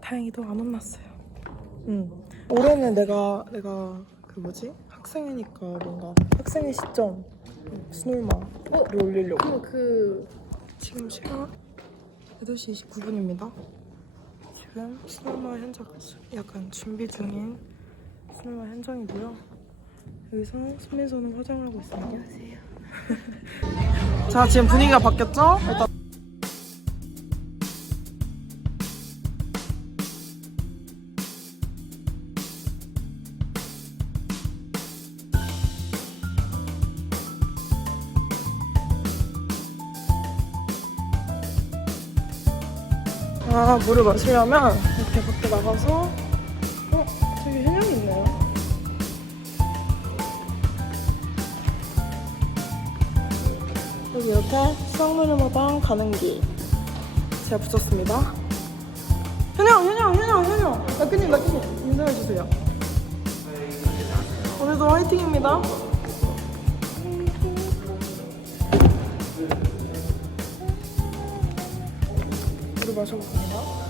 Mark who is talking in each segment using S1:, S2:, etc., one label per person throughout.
S1: 다행히도 안 혼났어요. 응. 올해는 내가 내가 그 뭐지 학생이니까 뭔가 학생의 시점 스놀마를 올리려고.
S2: 그
S1: 지금 시각 8시 29분입니다. 지금 스놀마 현장 약간 준비 중인 스놀마 현장이고요. 여기서 수민서는 화장을 하고 있습니다. 안녕하세요. 자, 지금 분위기가 바뀌었죠? 일단 아, 물을 마시려면 이렇게 밖에 나가서 어, 저기 해녀이 있네요. 여기 이렇게 수학노래마당 가는 길 제가 붙였습니다. 현영, 현영, 현영, 현영. 낙근님, 낙근님 인사해주세요. 오늘도 화이팅입니다. 마셔봅니다.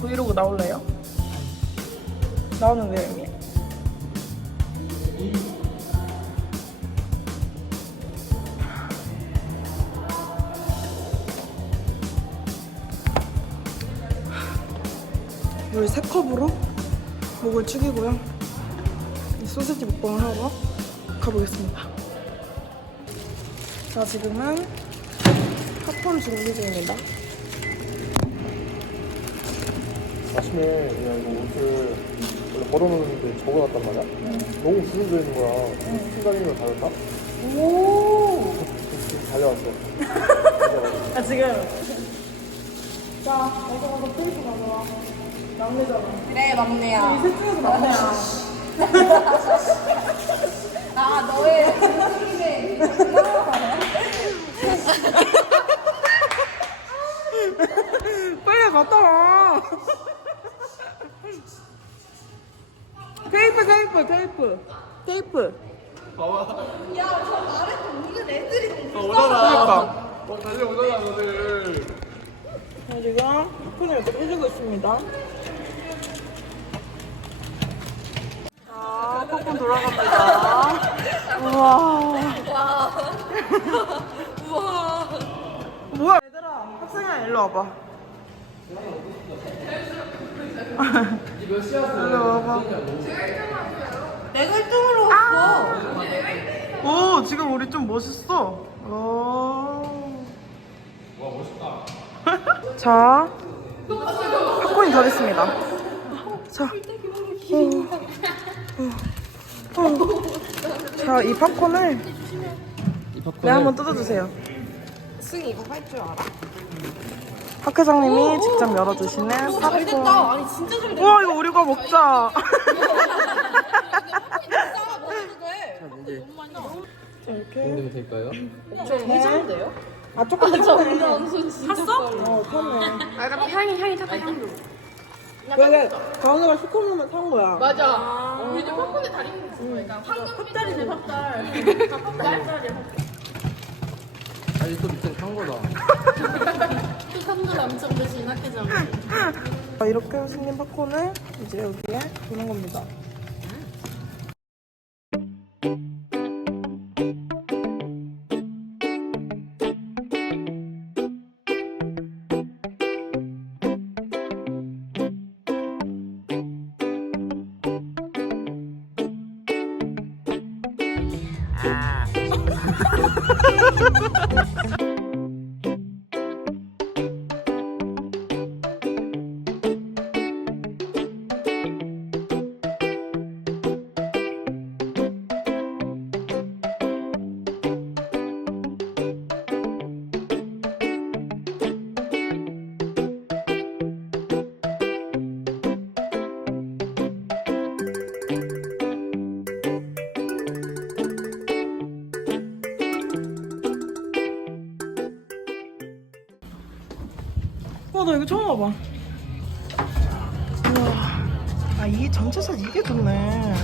S1: 브이로그 나올래요? 나오는 내용이 물 3컵으로 목을 축이고요 이 소세지 먹방을 하러 가보겠습니다 자 지금은 팝콘 준비 중입니다
S3: 아침에 그냥 이거 옷을 원래 걸어놓는데 적어놨단 말이야. 너무 구겨져 있는 거야. 순간이면 다를까?
S1: 오
S3: 지금 달려왔어.
S1: 아 지금 자 어서 가서 페이스 가져와 막내잖아
S2: 그래 막내야.
S1: 이셋 중에서 막내야
S2: 아 너의 동생인데
S1: 빨리 갔다 와. 테이프 테이프 테이프. 테이프.
S2: 야저 말했던 이건 애들이 너무
S1: 그러니까.
S3: 어, 달려 오잖아, 너들.
S1: 저 지금 폰을 이렇게 해주고 있습니다 자 팝콘 돌아갑니다 우와
S2: 우와.
S1: 뭐야 얘들아 학생아 일로 와봐 일로 와봐
S2: 내가 1등으로 왔어.
S1: 오 지금 우리 좀 멋있어 오. 와 멋있다 자 팝콘이 더 됐습니다 자 어. 어. 어. 자이 팝콘을 네 한번 뜯어주세요
S2: 승희 이거 할 줄 알아?
S1: 박 회장님이 직접 열어주시는
S2: 잘
S1: 팝콘
S2: 됐다. 아니 진짜 잘 됐다.
S1: 우와 이거 우리가 먹자
S2: 싸 먹어도 돼.
S1: 자, 이렇게
S3: 되면 될까요?
S2: 괜찮은데요?
S1: 아 조금
S2: 완전 진짜 샀어? 어아 약간 향이 향이 착한 향도.
S1: 왜 가은이가 스콘로만 탄 거야
S2: 맞아. 우리 이제 팝콘에 다리는 거 있어. 그러니까 황금 팝달이네 팝달. 팝달이야.
S3: 아니, 또 밑에 산 거다.
S2: 또 산물 엄청 대신.
S1: 자, 이렇게 생긴 팝콘을 이제 여기에 두는 겁니다. 나 이거 처음 와봐. 우와. 아, 이 전체샷 이게 좋네.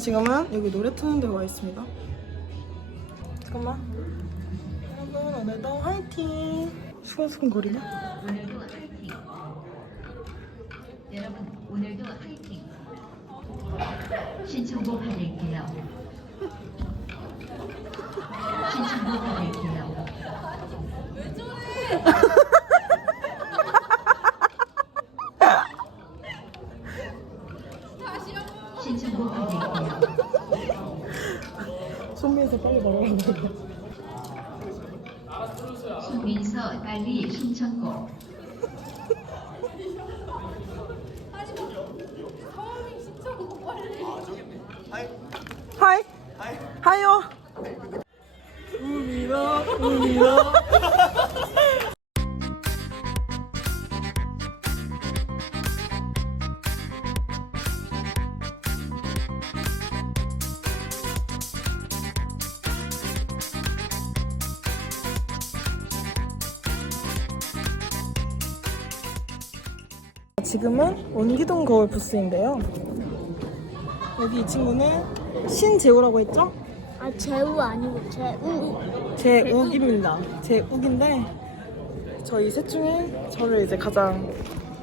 S1: 지금은 여기 노래 트는 데 와 있습니다. 잠깐만. 여러분 오늘도 화이팅. 수근수근 거리네.
S4: 여러분 오늘도 화이팅 신청곡 받을게요 신청곡 받을게요 받을게요
S1: 손미에서 빨리 말하라고.
S4: 손
S1: 지금은 원기동 거울 부스인데요. 여기 이 친구는 신재우라고 했죠?
S2: 아 재우 아니고 재우.
S1: 제욱입니다. 제욱인데 저희 셋 중에 저를 이제 가장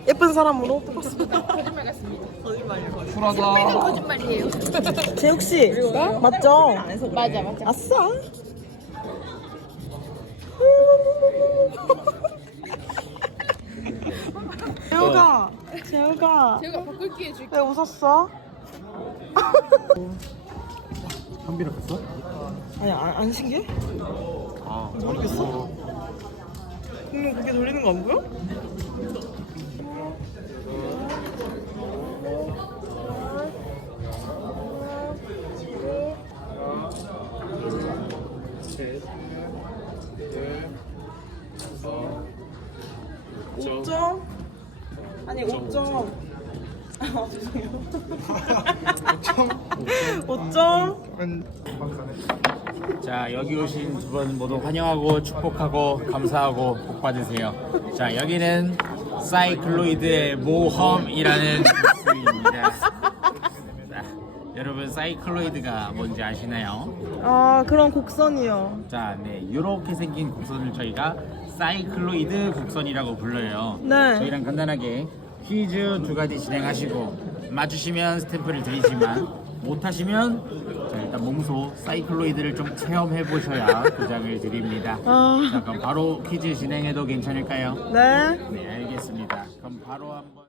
S1: 예쁜 사람으로 뽑았습니다.
S2: 거짓말 같습니다.
S3: 쿨하다.
S2: 거짓말이에요.
S1: 재욱 씨 맞죠?
S2: 맞아 맞아.
S1: 아싸. 재욱아, 재욱아,
S2: 제가 바꿀 기회 줄게.
S1: 왜 웃었어?
S3: 한비를 갔어?
S1: 아니 안, 안 신기해?
S3: 아,
S1: 모르겠어. 근데 그게 돌리는 거 안 보여? 오점 아니 5점 아 죄송해요 5점
S5: 자 여기 오신 두 분 모두 환영하고 축복하고 감사하고 복 받으세요. 자 여기는 사이클로이드의 모험이라는 부스입니다. 자 여러분 사이클로이드가 뭔지 아시나요?
S1: 아 그런 곡선이요
S5: 자, 네 이렇게 생긴 곡선을 저희가 사이클로이드 곡선이라고 불러요.
S1: 네.
S5: 저희랑 간단하게 퀴즈 두 가지 진행하시고 맞추시면 스탬프를 드리지만 못하시면 자, 일단 몸소 사이클로이드를 좀 체험해 보셔야 도장을 드립니다.
S1: 아
S5: 자, 그럼 바로 퀴즈 진행해도 괜찮을까요?
S1: 네.
S5: 네, 알겠습니다. 그럼 바로 한번.